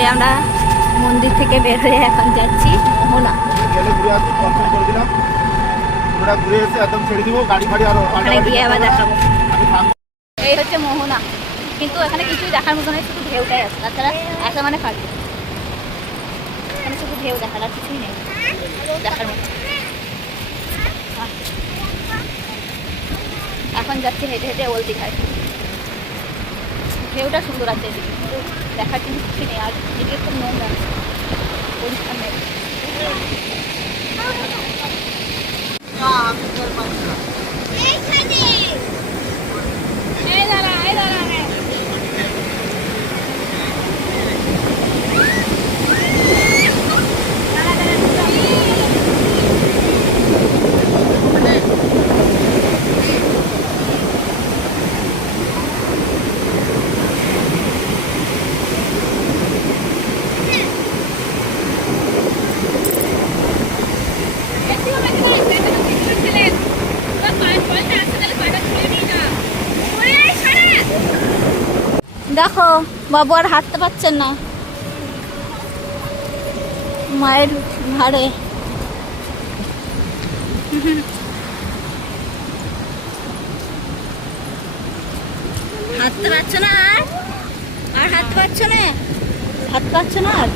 যে আমরা মন্দির থেকে বের হয়ে এখন যাচ্ছি মোহনা। ওখানে গিয়ে আবার দেখাবো। এই হচ্ছে মোহনা, কিন্তু এখানে কিছুই দেখার মতো নেই, শুধু ঢেউটাই আছে। তাছাড়া আসা মানে ফাঁকি, এখানে শুধু ঢেউ দেখার আর কিছুই নেই দেখার মতো। এখন যাচ্ছি হেঁটে হেঁটে ওল দীঘায়। ঢেউটা সুন্দর আছে এদিকে, কিন্তু দেখার কিন্তু কিছুই নেই। আর এদিকে খুব নোংরা, পরিষ্কার নেই। দেখো বাবু আর হাঁটতে পারছেন না, মায়ের ভারে। হাঁটতে পারছো না আর হাঁটতে পারছো না, হাঁটতে পারছো না আর।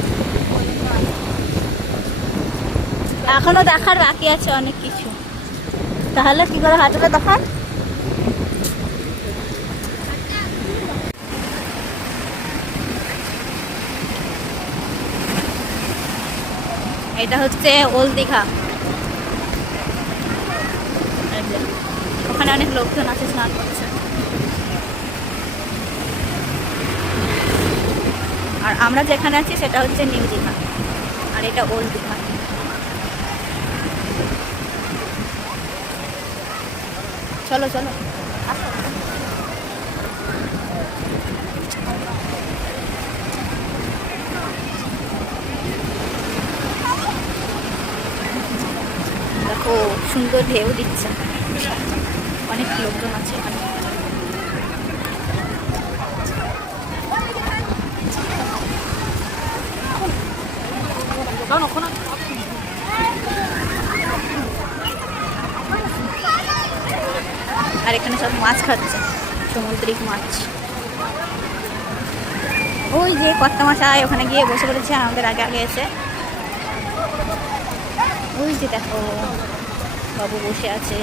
এখনো দেখার বাকি আছে অনেক কিছু, তাহলে কি করে হাঁটবে তখন? এটা হচ্ছে ওল্ড দীঘা, ওখানে অনেক লোকজন আছে, স্নান করছে। আর আমরা যেখানে আছি সেটা হচ্ছে নিউ দীঘা, আর এটা ওল্ড দীঘা। চলো চলো, দেখো সুন্দর ঢেউ দিচ্ছে, অনেক লোকজন আছে এখানে। আর এখানে সব মাছ খাচ্ছে, সামুদ্রিক মাছ। ওই যে কর্তা মশাই ওখানে গিয়ে বসে পড়েছে আমাদের আগে আগে এসে। ওই যে দেখো বাবু বসে আছে।